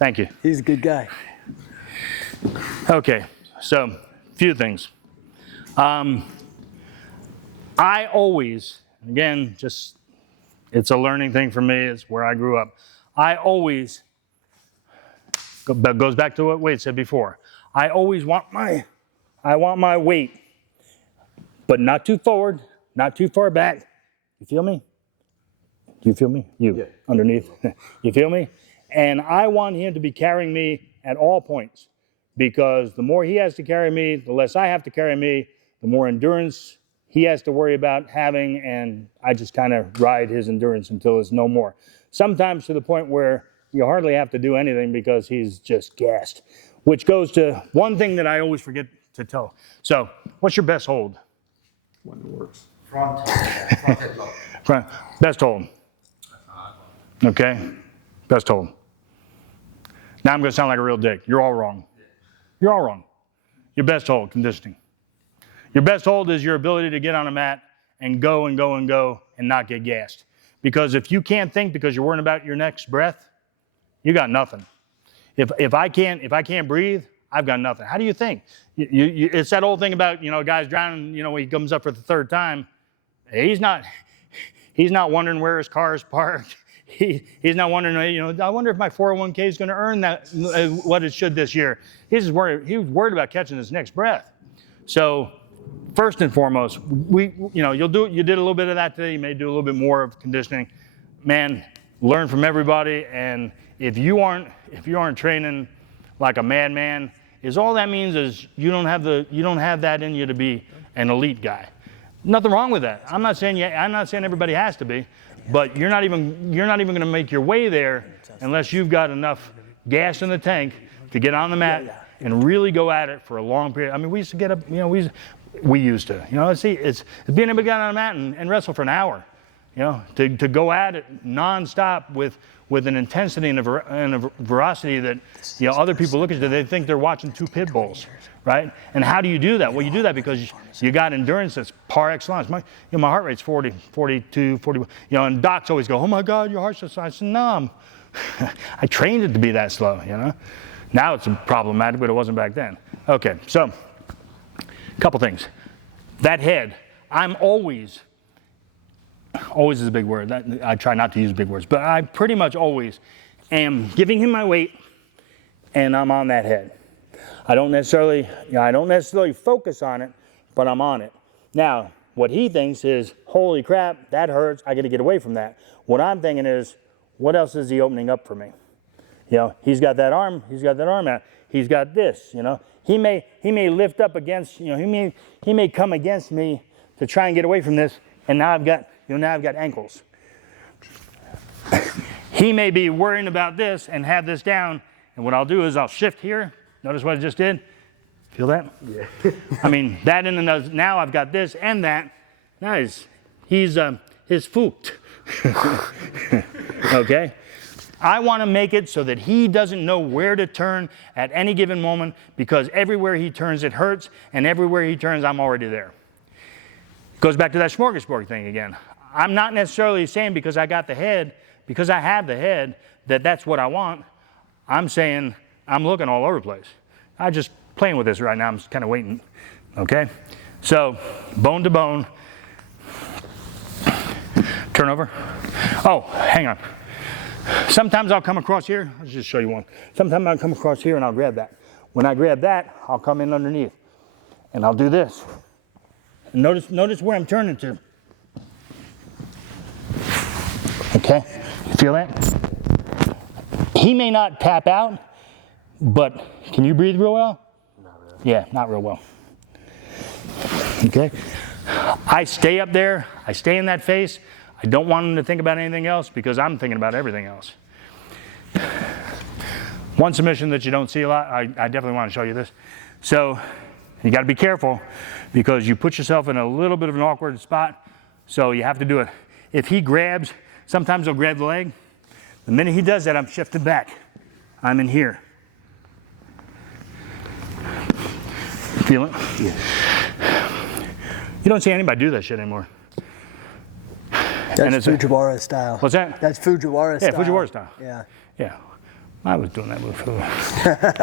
Thank you. He's a good guy. Okay, so a few things. I always, again, just it's a learning thing for me. It's where I grew up. I always, goes back to what Wade said before. I always want my weight, but not too forward, not too far back. You feel me? Do you feel me? You, yeah. Underneath. You feel me? And I want him to be carrying me at all points, because the more he has to carry me, the less I have to carry me, the more endurance he has to worry about having, and I just kind of ride his endurance until it's no more. Sometimes to the point where you hardly have to do anything because he's just gassed, which goes to one thing that I always forget to tell. So, what's your best hold? When it works. Front head lock. Front, best hold. Okay, best hold. Now I'm going to sound like a real dick. You're all wrong. You're all wrong. Your best hold, conditioning. Your best hold is your ability to get on a mat and go and go and go and not get gassed. Because if you can't think because you're worrying about your next breath, you got nothing. If I can't breathe, I've got nothing. How do you think? It's that old thing about, guys drowning, when he comes up for the third time, he's not wondering where his car is parked. He's not wondering, I wonder if my 401k is going to earn that what it should this year. He was worried about catching his next breath. So first and foremost, you did a little bit of that today. You may do a little bit more of conditioning. Man, learn from everybody. And if you aren't training like a madman, all that means is you don't have that in you to be an elite guy. Nothing wrong with that. I'm not saying everybody has to be, but you're not even going to make your way there unless you've got enough gas in the tank to get on the mat and really go at it for a long period. I mean, we used to get up, we used to, it's being able to get on the mat and wrestle for an hour, to go at it nonstop with an intensity and a veracity that, other people look at it, they think they're watching two pit bulls, right? And how do you do that? Well, you do that because you got endurance that's par excellence. My heart rate's 40, 42, 41, and docs always go, oh my God, your heart's so slow. I said, no, I trained it to be that slow, Now it's problematic, but it wasn't back then. Okay, so a couple things. That head, I'm always is a big word. I try not to use big words, but I pretty much always am giving him my weight, and I'm on that head. I don't necessarily focus on it, but I'm on it. Now, what he thinks is, holy crap, that hurts. I got to get away from that. What I'm thinking is, what else is he opening up for me? He's got that arm out. He's got this, He may lift up against, he may come against me to try and get away from this, and now I've got ankles. He may be worrying about this and have this down, and what I'll do is I'll shift here. Notice what I just did? Feel that? Yeah. I mean, that in the now I've got this and that. Now he's spooked. Okay? I want to make it so that he doesn't know where to turn at any given moment, because everywhere he turns it hurts, and everywhere he turns I'm already there. Goes back to that smorgasbord thing again. I'm not necessarily saying because I have the head, that's what I want. I'm saying I'm looking all over the place. I'm just playing with this right now. I'm just kind of waiting. Okay? So, bone to bone. Turn over. Oh, hang on. Sometimes I'll come across here. Let's just show you one. Sometimes I'll come across here and I'll grab that. When I grab that, I'll come in underneath. And I'll do this. And notice where I'm turning to. Okay? You feel that? He may not tap out, but can you breathe real well? Not really. Yeah, not real well. Okay? I stay up there. I stay in that face. I don't want him to think about anything else because I'm thinking about everything else. One submission that you don't see a lot, I definitely want to show you this. So you got to be careful because you put yourself in a little bit of an awkward spot, so you have to do it. If he grabs, sometimes he'll grab the leg. The minute he does that, I'm shifted back. I'm in here. Feel it? Yeah. You don't see anybody do that shit anymore. That's Fujiwara-style. What's that? That's Fujiwara-style. Yeah, Fujiwara-style. Yeah. Yeah. I was doing that move.